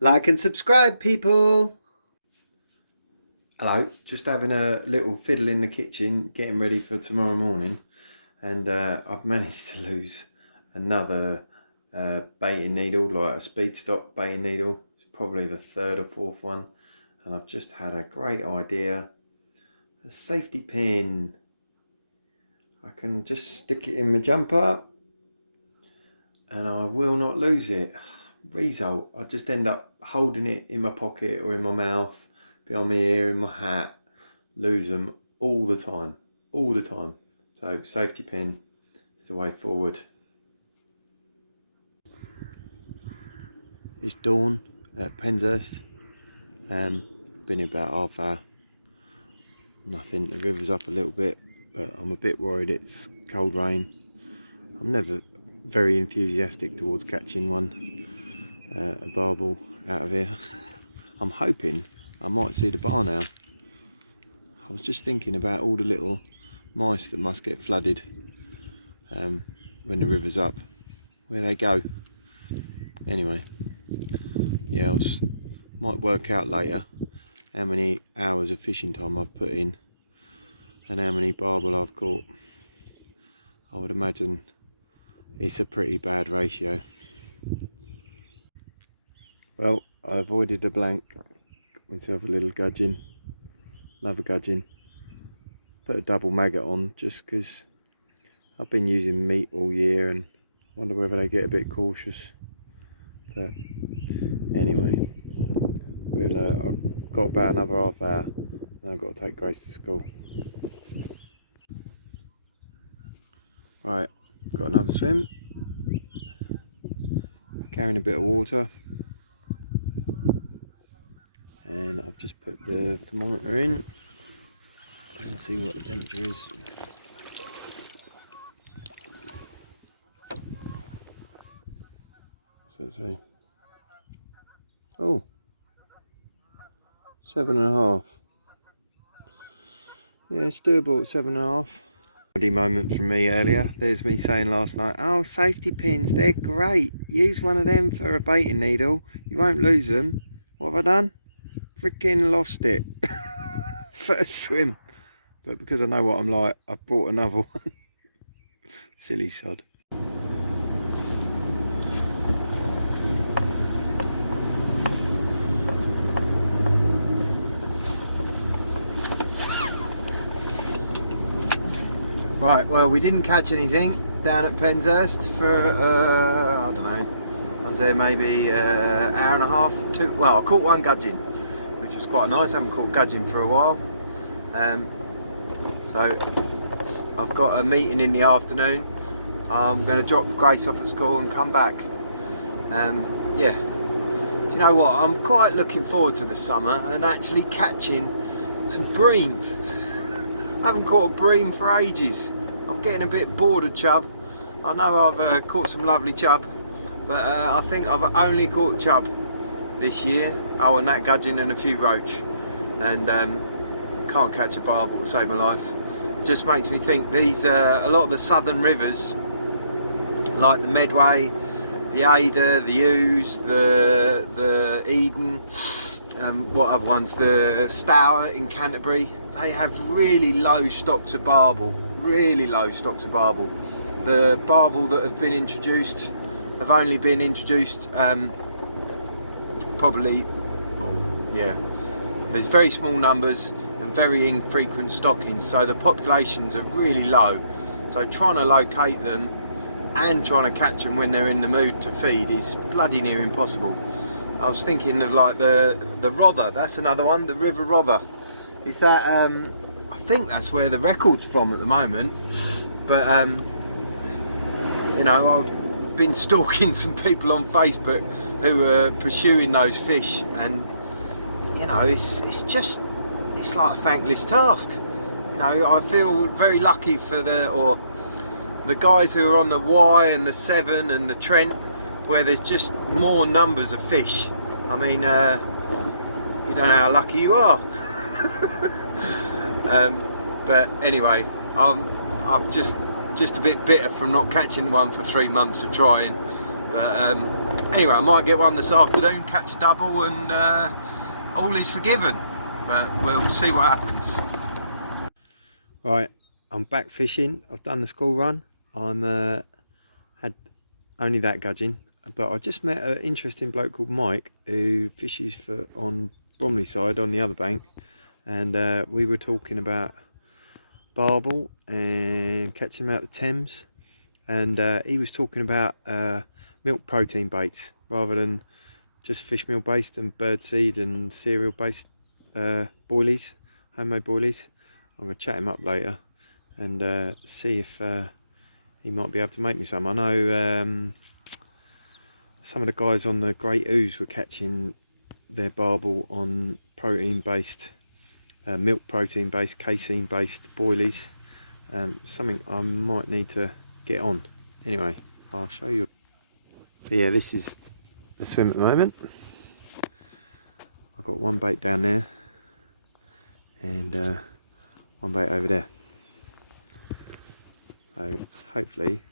Like and subscribe, people. Hello, just having a little fiddle in the kitchen, getting ready for tomorrow morning, and I've managed to lose another baiting needle, like a speed stop baiting needle. It's probably the third or fourth one, and I've just had a great idea. A safety pin. I can just stick it in my jumper, and I will not lose it. Result, I just end up holding it in my pocket or in my mouth, behind my ear, in my hat. Lose them all the time, all the time. So safety pin is the way forward. It's dawn at Penshurst. Been here about half hour. Nothing, the river's up a little bit, but I'm a bit worried it's cold rain. I'm never very enthusiastic towards catching one, a barbel out of here. I'm hoping I might see the bar now. I was just thinking about all the little mice that must get flooded when the river's up, where they go. Anyway, yeah, might work out later how many hours of fishing time I've put in and how many barbel I've caught. I would imagine it's a pretty bad ratio. Well, I avoided the blank, got myself a little gudgeon, love a gudgeon. Put a double maggot on just because I've been using meat all year and wonder whether they get a bit cautious. But anyway, I've got about another half hour and I've got to take Grace to school. Right, got another swim, carrying a bit of water, and I've just put the thermometer in and see what the temperature is. So let's see. Oh, 7.5. Yeah, it's doable at 7.5. Moment from me earlier. There's me saying last night, oh, safety pins, they're great. Use one of them for a baiting needle. You won't lose them. What have I done? Freaking lost it. First swim. But because I know what I'm like, I've brought another one. Silly sod. Right, well, we didn't catch anything down at Penshurst for, I don't know, I was there maybe an hour and a half, two. Well, I caught one gudgeon, which was quite nice. I haven't caught gudgeon for a while. So I've got a meeting in the afternoon. I'm going to drop Grace off at school and come back. Yeah, do you know what? I'm quite looking forward to the summer and actually catching some bream. I haven't caught a bream for ages. I'm getting a bit bored of chub. I know I've caught some lovely chub, but I think I've only caught chub this year. Oh, and that gudgeon and a few roach, and can't catch a barbel to save my life. Just makes me think these a lot of the southern rivers, like the Medway, the Ada, the Ouse, the Eden, what other ones? The Stour in Canterbury. They have really low stocks of barbel. Really low stocks of barbel. The barbel that have been introduced have only been introduced probably, yeah, there's very small numbers and very infrequent stockings, so the populations are really low. So trying to locate them and trying to catch them when they're in the mood to feed is bloody near impossible. I was thinking of like the Rother. That's another one, the River Rother. Is that I think that's where the record's from at the moment, but you know, I've been stalking some people on Facebook who are pursuing those fish, and you know, it's like a thankless task. You know, I feel very lucky for the guys who are on the Wye and the Severn and the Trent, where there's just more numbers of fish. I mean, you don't know how lucky you are. But anyway, I'm just a bit bitter from not catching one for 3 months of trying. But Anyway, I might get one this afternoon, catch a double, and all is forgiven. But we'll see what happens. Right, I'm back fishing. I've done the school run. I'm had only that gudgeon, but I just met an interesting bloke called Mike who fishes on Bromley side on the other bank, and we were talking about barbel and catching them out the Thames, and he was talking about milk protein baits rather than just fish meal based and birdseed and cereal based boilies, homemade boilies. I'm going to chat him up later and see if he might be able to make me some. I know some of the guys on the Great Ooze were catching their barbel on protein based, milk protein based, casein based boilies. Something I might need to get on. Anyway, I'll show you. But yeah, this is the swim at the moment. I've got one bait down there and one bait over there. So hopefully,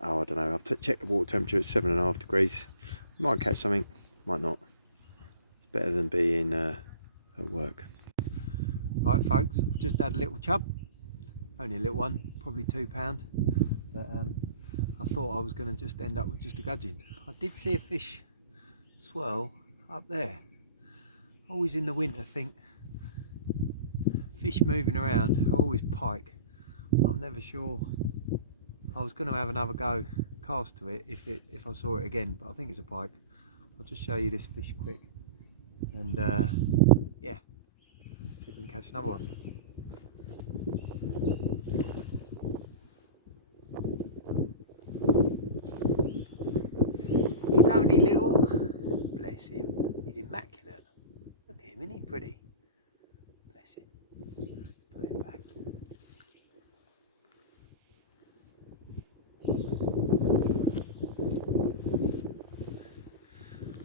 I don't know, I've checked the water temperature, it's 7.5 degrees. Might catch something, might not. It's better than being at work. Alright folks, I've just had a little chub. Only a little one, probably £2. But I thought I was going to just end up with just a gudgeon. I did see a fish swirl up there. Always in the winter think fish moving around are always pike. I'm never sure. I was going to have another go cast to it if I saw it again, but I think it's a pike. I'll just show you this fish quick and yeah, see if we can catch another one. He's only little, bless him, he's immaculate. Look at him, isn't he pretty? Bless him. Put him back.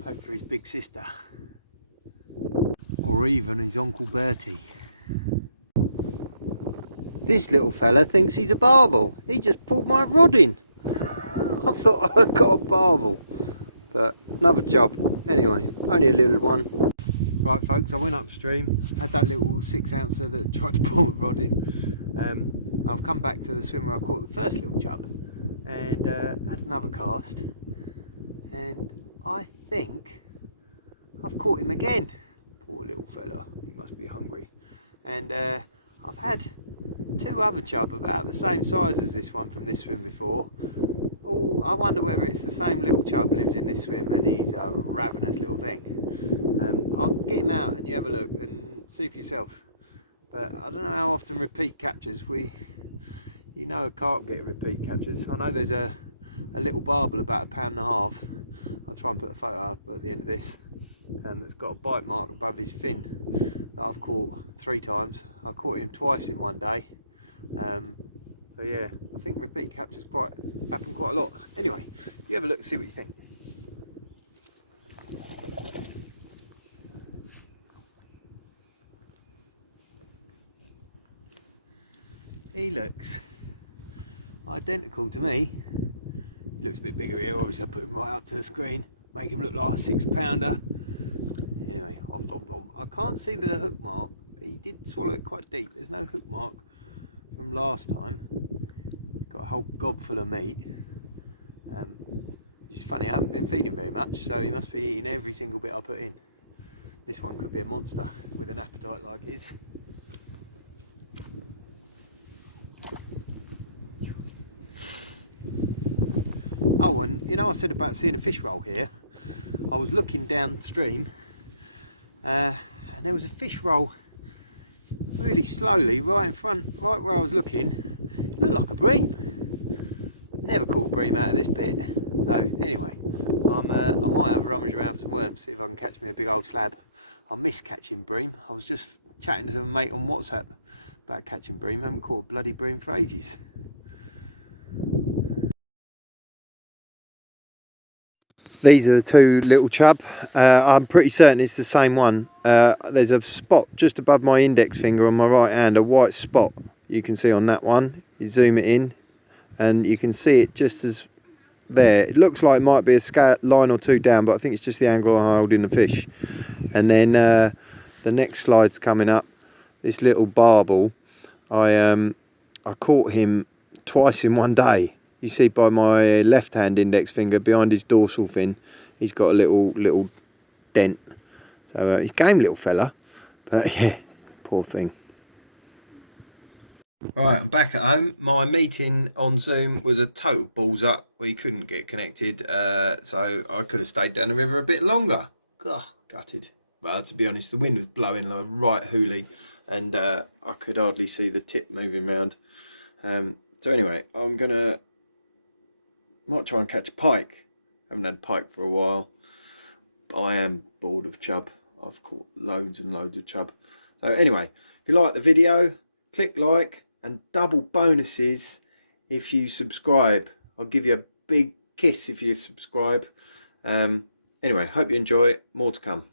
Hope for his big sister. Or even his Uncle Bertie. This little fella thinks he's a barbel. He just pulled my rod in. I thought I got a barbel. But another job. Anyway, only a little one. Right folks, I went upstream, had that little 6-ouncer that tried to pull the rod in. I've come back to the swim where I caught the first little chub and had another cast, and I think I've caught him again. Poor little fella, he must be hungry. And I've had 2 other chub about the same size as this one from this swim before. Oh, I wonder whether it's the same little chub lives in this swim and he's a ravenous little thing. I'll get him out and you have a look and see for yourself. But I don't know how often repeat captures you know, I can't get repeat captures. I know there's a little barbel about £1.50. I'll try and put a photo up at the end of this. That's got a bite mark above his fin that I've caught 3 times. I caught him twice in one day. So yeah, I think repeat captures happen quite a lot. Anyway, you have a look, see what you think. He looks identical to me. He looks a bit bigger here, obviously I put him right up to the screen, make him look like a 6-pounder. Anyway, I can't see the hook mark. He did swallow it quite deep. There's no hook mark from last time. He's got a whole gob full of meat. Which is funny, I haven't been feeding very much, so he must be eating every single bit I put in. This one could be a monster with an appetite like his. Oh, and you know I said about seeing a fish roll here. I was looking downstream and there was a fish roll really slowly right in front, right where I was looking. It looked like a bream. Never caught a bream out of this bit. So anyway, I might have a rummage around for some worms, see if I can catch me a big old slab. I miss catching bream. I was just chatting to a mate on WhatsApp about catching bream. I haven't caught a bloody bream for ages. These are the 2 little chub. I'm pretty certain it's the same one. There's a spot just above my index finger on my right hand, a white spot you can see on that one. You zoom it in and you can see it just as there. It looks like it might be a scale line or two down, but I think it's just the angle I'm holding the fish. And then the next slide's coming up. This little barbel, I caught him twice in one day. You see by my left hand index finger behind his dorsal fin, he's got a little dent. So he's a game little fella, but yeah, poor thing. Right, I'm back at home. My meeting on Zoom was a total balls up. We couldn't get connected, so I could have stayed down the river a bit longer. Ugh, gutted. Well, to be honest, the wind was blowing like a right hoolie, and I could hardly see the tip moving around. So anyway, might try and catch a pike. Haven't had pike for a while, but I am bored of chub. I've caught loads and loads of chub. So anyway, if you like the video, click like, and double bonuses if you subscribe. I'll give you a big kiss if you subscribe. Anyway, hope you enjoy it. More to come.